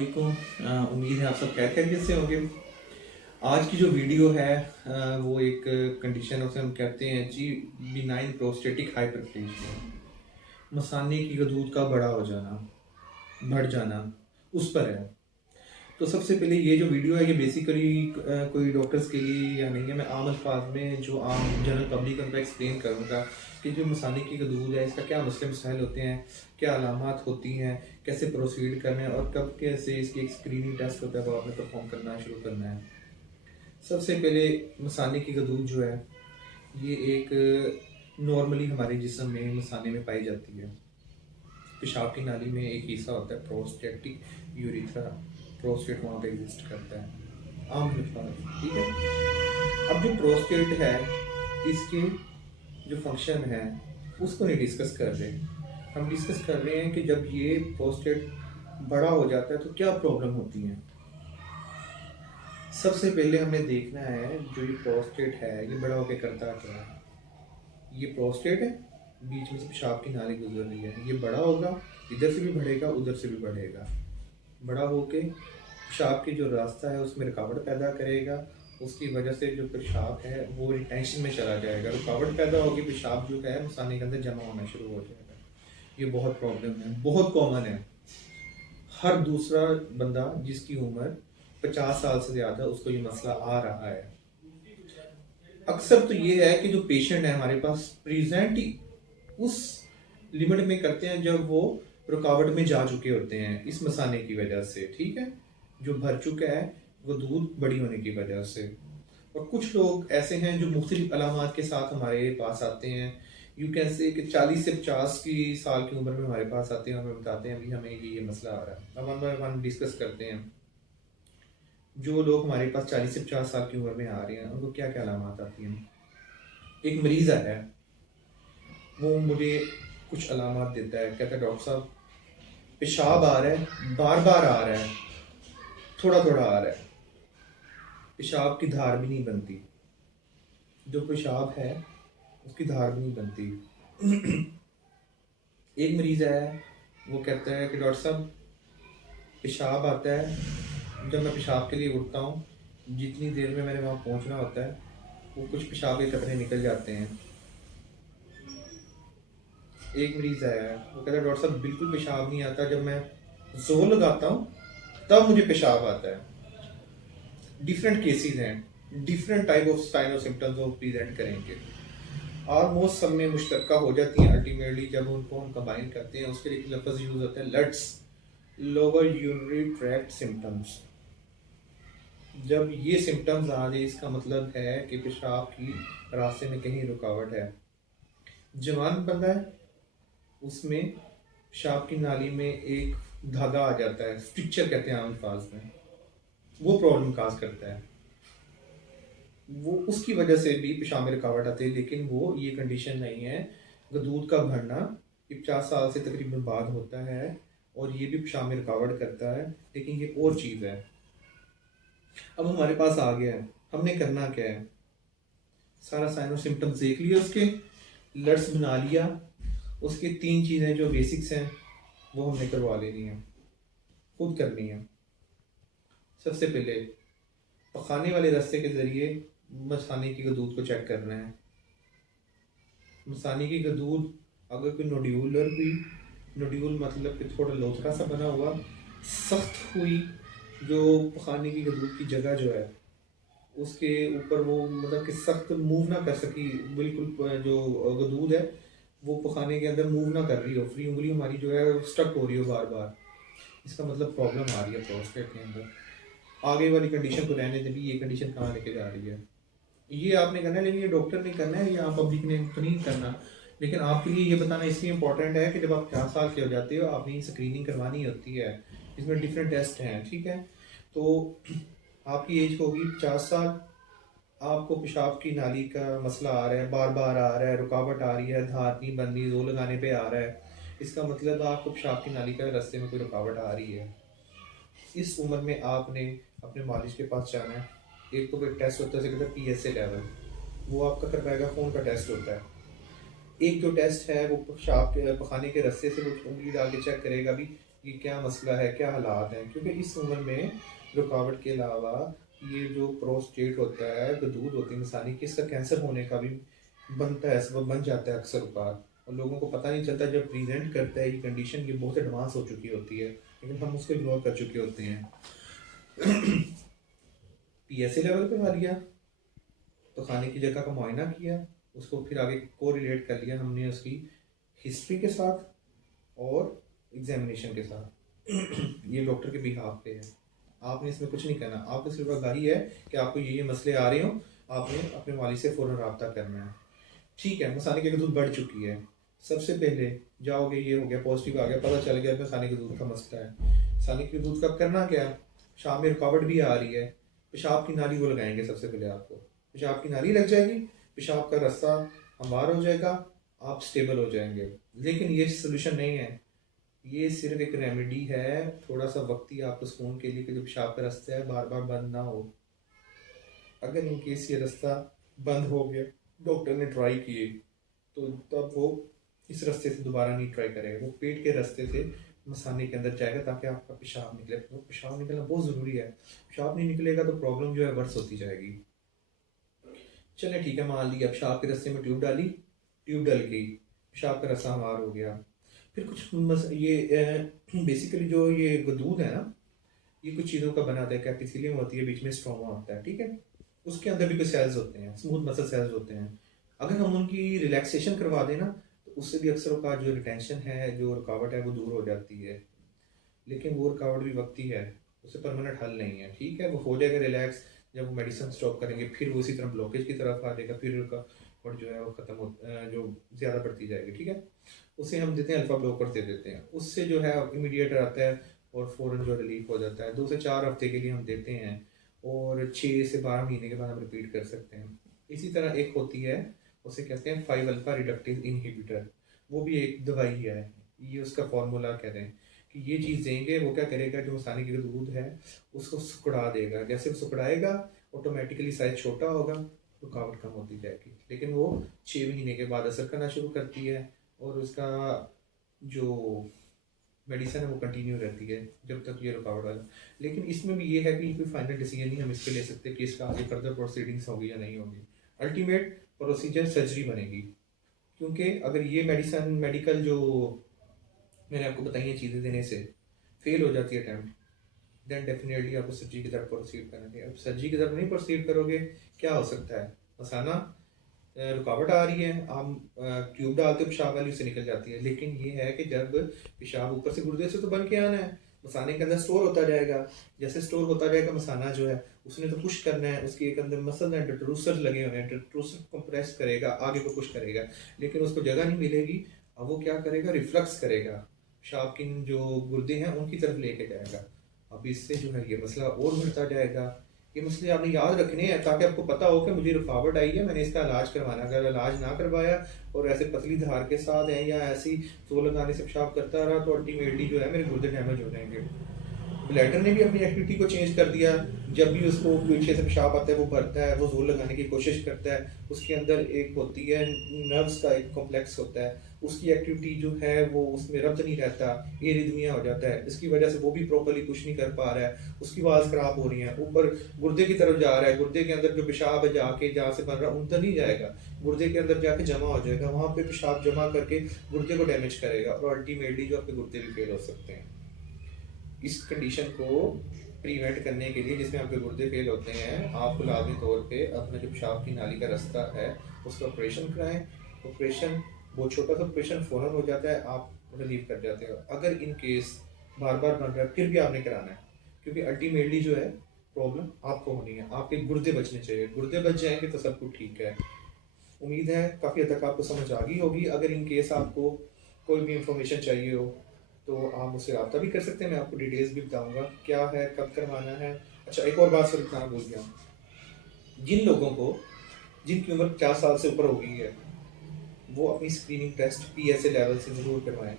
उम्मीद है आप सब खैरियत से होंगे। आज की जो वीडियो है वो एक कंडीशन उसे हम कहते हैं जी बिनाइन प्रोस्टेटिक हाइपरप्लेजिया, मसाने की गदूद का बड़ा हो जाना, बढ़ जाना, उस पर है। तो सबसे पहले ये जो वीडियो है ये बेसिकली कोई डॉक्टर्स के लिए या नहीं है। मैं आम अल्फाज में जो आम जनरल पब्लिक उनको एक्सप्लेन करूँगा कि जो मसाने की गदूद है इसका क्या मसले मसाइल होते हैं, क्या अलामात होती हैं, कैसे प्रोसीड करना है और कब कैसे इसकी एक स्क्रीनिंग टेस्ट होता है वो आपने परफॉर्म करना शुरू करना है। सबसे पहले मसाने की गदूद जो है ये एक नॉर्मली हमारे जिस्म में मसाने में पाई जाती है। पेशाब की नाली में एक हिस्सा होता है प्रोस्टेटिक यूरिथ्रा, प्रोस्टेट वहाँ पे एग्जिस्ट करता है आम अल्फाज, ठीक है। अब जो प्रोस्टेट है इसके जो फंक्शन है उसको नहीं डिस्कस कर रहे, हम डिस्कस कर रहे हैं कि जब ये प्रोस्टेट बड़ा हो जाता है तो क्या प्रॉब्लम होती है। सबसे पहले हमें देखना है जो ये प्रोस्टेट है ये बड़ा होकर करता क्या है। ये प्रोस्टेट है, बीच में से पेशाब की नाली गुजर रही है, ये बड़ा होगा, इधर से भी बढ़ेगा उधर से भी बढ़ेगा, बड़ा होके पेशाब की जो रास्ता है उसमें रुकावट पैदा करेगा। उसकी वजह से जो पेशाब है वो रिटेंशन में चला जाएगा, रुकावट पैदा होगी, पेशाब जो है मसाने के अंदर जमा होना शुरू हो जाएगा। ये बहुत प्रॉब्लम है, बहुत कॉमन है। हर दूसरा बंदा जिसकी उम्र 50 साल से ज़्यादा उसको ये मसला आ रहा है। अक्सर तो ये है कि जो पेशेंट है हमारे पास प्रेजेंट ही उस लिमिट में करते हैं जब वो रुकावट में जा चुके होते हैं इस मसाने की वजह से, ठीक है, जो भर चुका है वो दूध बड़ी होने की वजह से। और कुछ लोग ऐसे हैं जो मुख्तलिफ अलामात के साथ हमारे पास आते हैं। यू कैन से कि 40 से 50 की साल की उम्र में हमारे पास आते हैं, हमें बताते हैं अभी हमें ये मसला आ रहा है। अब हम डिस्कस करते हैं जो लोग हमारे पास 40 से 50 साल की उम्र में आ रहे हैं उनको क्या क्या अलामात आती हैं। एक मरीज़ आया है, वो मुझे कुछ अलामात देता है, कहता है डॉक्टर साहब पेशाब आ रहा है, बार बार आ रहा है, थोड़ा थोड़ा आ रहा है, पेशाब की धार भी नहीं बनती, जो पेशाब है उसकी धार भी नहीं बनती। एक मरीज़ आया है, वो कहता है कि डॉक्टर साहब पेशाब आता है, जब मैं पेशाब के लिए उठता हूँ जितनी देर में मैंने वहाँ पहुँचना होता है वो कुछ पेशाब के कतरे निकल जाते हैं। एक मरीज़ आया है, वो कहता है डॉक्टर साहब बिल्कुल पेशाब नहीं आता, जब मैं जोर लगाता हूँ तब मुझे पेशाब आता है। डिफरेंट केसेस हैं, डिफरेंट टाइप ऑफ साइन और सिम्टम्स वो प्रेजेंट करेंगे, ऑलमोस्ट सब में मुश्तरका हो जाती हैं। अल्टीमेटली जब उनको हम कंबाइन करते हैं उसके लिए लफ्ज़ यूज़ होता है LUTS, lower urinary tract symptoms. जब ये सिम्टम्स आ जाए इसका मतलब है कि पेशाब की रास्ते में कहीं रुकावट है। जवान बंदा है उसमें पेशाब की नाली में एक धागा आ जाता है, स्ट्रिक्चर कहते हैं आम अल्फाज में, वो प्रॉब्लम काज करता है, वो उसकी वजह से भी पेशाब में रुकावट आती है। लेकिन वो ये कंडीशन नहीं है। दूध का भरना ये 50 साल से तकरीबन बाद होता है और ये भी पेशाब में रुकावट करता है, लेकिन ये और चीज़ है। अब हमारे पास आ गया है, हमने करना क्या है, सारा साइन और सिम्टम्स देख लिया, उसके लट्स बना लिया, उसकी 3 चीज़ें जो बेसिक्स हैं वो हमने करवा लेनी है, खुद करनी है। सबसे पहले पखाने वाले रास्ते के ज़रिए मसाने की गदूद को चेक करना है। मसाने की गदूद अगर कोई नोड्यूलर हुई, नोड्यूल मतलब कि थोड़ा लोथरा सा बना हुआ, सख्त हुई, जो पखाने की गदूद की जगह जो है उसके ऊपर वो मतलब कि सख्त मूव ना कर सकी, बिल्कुल जो गदूद है वो पखाने के अंदर मूव ना कर रही हो, फ्री उंगली हमारी जो है स्टक हो रही हो बार बार, इसका मतलब प्रॉब्लम आ रही है प्रोस्टेट के अंदर। आगे वाली कंडीशन को रहने दें, ये कंडीशन कहाँ लेके जा रही है, ये आपने करना है, लेकिन ये डॉक्टर ने करना है या आप पब्लिक ने तो नहीं करना। लेकिन आपके लिए ये बताना इसलिए इम्पोर्टेंट है कि जब आप 50 साल के हो जाते हो आपने स्क्रीनिंग करवानी होती है, इसमें डिफरेंट टेस्ट हैं, ठीक है। तो आपकी एज होगी 50 साल, आपको पेशाब की नाली का मसला आ रहा है, बार बार आ रहा है, रुकावट आ रही है, धार नहीं बन रही, जोर लगाने पे आ रहा है, इसका मतलब आपको पेशाब की नाली का रास्ते में कोई रुकावट आ रही है। इस उम्र में आपने अपने मालिश के पास जाना है। एक तो एक टेस्ट होता है कहते हैं PSA लेवल, वो आपका करवाएगा, खून का टेस्ट होता है। एक जो टेस्ट है वो पेशाब के पखाने के रास्ते से वो उंगली डाल के चेक करेगा भी ये क्या मसला है, क्या हालात हैं, क्योंकि इस उम्र में रुकावट के अलावा ये जो प्रोस्टेट होता है, गदूद होती है इंसानी की, इसका कैंसर होने का भी बनता है, सबब बन जाता है अक्सर औकात। और लोगों को पता नहीं चलता, जब प्रेजेंट करता है ये कंडीशन, ये बहुत एडवांस हो चुकी होती है, लेकिन हम उसको इग्नोर कर चुके होते हैं। पीएसए लेवल पे आ लिया तो खाने की जगह का मुआयना किया, उसको फिर आगे को रिलेट कर लिया हमने उसकी हिस्ट्री के साथ और एग्जामिनेशन के साथ। ये डॉक्टर के बिहाफ पे है, आपने इसमें कुछ नहीं करना, आपको सिर्फ आगाही है कि आपको ये मसले आ रहे हो, आपने अपने वालिद से फ़ौरन रब्ता करना है। ठीक है, मसाने की दूध बढ़ चुकी है, सबसे पहले जाओगे, ये हो गया पॉजिटिव आ गया, पता चल गया मसाने की दूध का मसला है। मसाने की दूध कब करना क्या, शाम में रुकावट भी आ रही है, पेशाब की नाली वो लगाएंगे सबसे पहले। आपको पेशाब की नाली लग जाएगी, पेशाब का रास्ता हमवार हो जाएगा, आप स्टेबल हो जाएंगे। लेकिन ये सोल्यूशन नहीं है, ये सिर्फ एक रेमेडी है, थोड़ा सा वक्ती आपको सुकून के लिए कि जो पेशाब का रास्ता है बार बार बंद ना हो। अगर इन केस ये रास्ता बंद हो गया, डॉक्टर ने ट्राई किए, तो तब वो इस रास्ते से दोबारा नहीं ट्राई करेगा, वो पेट के रास्ते से मसाने के अंदर जाएगा ताकि आपका पेशाब निकले। तो पेशाब निकलना बहुत ज़रूरी है, पेशाब नहीं निकलेगा तो प्रॉब्लम जो है वर्स होती जाएगी। चले ठीक है, मान लिया पेशाब के रास्ते में ट्यूब डाली, ट्यूब डल गई, पेशाब का रास्ता हमार हो गया। फिर कुछ ये बेसिकली जो ये गदूद है ना, ये कुछ चीज़ों का बना है, कैपिसिलियम होती है, बीच में स्ट्रोमा होता है, ठीक है, उसके अंदर भी कुछ सेल्स होते हैं, स्मूथ मसल सेल्स होते हैं। अगर हम उनकी रिलैक्सेशन करवा दें ना, तो उससे भी अक्सर का जो रिटेंशन है, जो रुकावट है, वो दूर हो जाती है। लेकिन वो रुकावट भी वक्ती है, उसे परमानेंट हल नहीं है, ठीक है, वो हो जाएगा रिलैक्स। जब वो मेडिसिन स्टॉप करेंगे फिर वो उसी तरह ब्लॉकेज की तरफ आ जाएगा, फिर रुकावट जो है वो ख़त्म हो जो ज़्यादा बढ़ती जाएगी, ठीक है। उसे हम देते हैं अल्फा ब्लॉकर दे देते हैं, उससे जो है इमीडिएट आता है और फ़ौरन जो रिलीफ हो जाता है। 2 से 4 हफ्ते के लिए हम देते हैं और 6 से 12 महीने के बाद हम रिपीट कर सकते हैं। इसी तरह एक होती है, उसे कहते हैं 5 अल्फा रिडक्टेज इनहिबिटर, वो भी एक दवाई है, ये उसका फॉर्मूला कहते हैं कि ये चीज़ देंगे, वो क्या करेगा, जो मसाने की दूध है उसको सुकड़ा देगा। जैसे वो सुकड़ाएगा ऑटोमेटिकली साइज छोटा होगा, रुकावट कम होती जाएगी। लेकिन वो 6 महीने के बाद असर करना शुरू करती है और उसका जो मेडिसिन है वो कंटिन्यू रहती है जब तक ये रुकावट वाला। लेकिन इसमें भी ये है कि कोई फाइनल डिसीजन नहीं हम इस पर ले सकते कि इसका आगे फर्दर प्रोसीडिंग्स होगी या नहीं होगी। अल्टीमेट प्रोसीजर सर्जरी बनेगी, क्योंकि अगर ये मेडिसिन मेडिकल जो मैंने आपको बताई है चीज़ें देने से फेल हो जाती है अटैम्प्ट, देन डेफिनेटली आपको सर्जरी की तरफ प्रोसीड करना चाहिए। अब सर्जरी की तरफ नहीं प्रोसीड करोगे, क्या हो सकता है, मसाना रुकावट आ रही है, आप ट्यूब डालते हो पेशाब वाली, उससे निकल जाती है। लेकिन ये है कि जब पेशाब ऊपर से गुर्दे से तो बन के आना है, मसाने के अंदर स्टोर होता जाएगा, जैसे स्टोर होता जाएगा मसाना जो है उसने तो पुश करना है, उसके एक अंदर मसल है, डिट्रूसर लगे हुए हैं, डिट्रूसर कंप्रेस करेगा, आगे को पुश करेगा, लेकिन उसको जगह नहीं मिलेगी। अब वो क्या करेगा, रिफ्लक्स करेगा, पेशाब की जो गुर्दे हैं उनकी तरफ लेके जाएगा। अब इससे जो है ये मसला और बढ़ता जाएगा। ये मसले आपने याद रखने हैं ताकि आपको पता हो कि मुझे रुकावट आई है, मैंने इसका इलाज करवाना। अगर इलाज ना करवाया और ऐसे पतली धार के साथ है या ऐसी जोर लगाने से पेशाब करता रहा तो अल्टीमेटली जो है मेरे गुर्दे डैमेज हो जाएंगे। ब्लैडर ने भी अपनी एक्टिविटी को चेंज कर दिया, जब भी उसको पीछे से पेशाब आता है वो भरता है, वो जोर लगाने की कोशिश करता है, उसके अंदर एक होती है नर्व्स का एक कॉम्प्लेक्स होता है, उसकी एक्टिविटी जो है वो उसमें रब्त नहीं रहता, एरिथमिया हो जाता है, इसकी वजह से वो भी प्रॉपर्ली कुछ नहीं कर पा रहा है, उसकी आवाज़ खराब हो रही है, ऊपर गुर्दे की तरफ जा रहा है, गुर्दे के अंदर जो पेशाब है जाके जहाँ से बन रहा है उधर नहीं जाएगा, गुर्दे के अंदर जाके जमा हो जाएगा, वहाँ पे पेशाब जमा करके गुर्दे को डैमेज करेगा और अल्टीमेटली जो आपके गुर्दे भी फेल हो सकते हैं। इस कंडीशन को प्रिवेंट करने के लिए, जिसमें आपके गुर्दे फेल होते हैं, आपको लाजमी तौर पे अपना जो पेशाब की नाली का रास्ता है उसका ऑपरेशन कराएं। ऑपरेशन बहुत छोटा सा ऑपरेशन फ़ौरन हो जाता है, आप रिलीव कर जाते हो। अगर इन केस बार बार बन रहा है फिर भी आपने कराना है, क्योंकि अल्टीमेटली जो है प्रॉब्लम आपको होनी है, आपके गुर्दे बचने चाहिए। गुर्दे बच जाएंगे तो सब कुछ ठीक है। उम्मीद है काफ़ी हद तक आपको समझ आ गई होगी। अगर इन केस आपको कोई भी इंफॉर्मेशन चाहिए हो तो आप मुझसे रब्ता भी कर सकते हैं, मैं आपको डिटेल्स भी बताऊंगा क्या है, कब करवाना है। अच्छा, एक और बात सर बताना भूल गया, जिन लोगों को जिनकी उम्र 50 साल से ऊपर हो गई है वो अपनी स्क्रीनिंग टेस्ट पीएसए लेवल से ज़रूर करवाएं,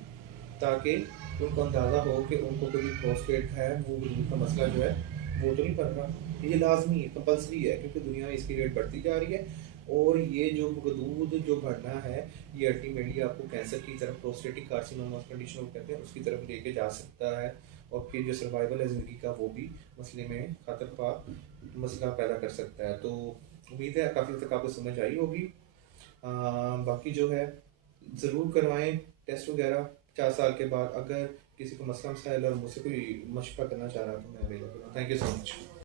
ताकि उनको अंदाज़ा हो कि उनको कोई प्रोस्टेट है, वो उनका मसला जो है वो तो नहीं बन रहा। ये लाजमी है, कंपल्सरी है, क्योंकि दुनिया में इसकी रेट बढ़ती जा रही है और ये जो दूध जो बढ़ना है, ये अल्टीमेटली आपको कैंसर की तरफ, प्रोस्टेटिक कार्सिनोमा कंडीशन को कहते हैं, उसकी तरफ लेके जा सकता है। और फिर जो सर्वाइवल है ज़िंदगी का, वो भी मसले में खतर का मसला पैदा कर सकता है। तो उम्मीद है काफ़ी हद तक आपको समझ आई होगी। बाकी जो है ज़रूर करवाएं टेस्ट वगैरह 4 साल के बाद। अगर किसी को मसला मसाइल और मुझसे कोई मशवरा करना चाह रहा है तो मैं अवेलेबल हूँ। Thank you so much.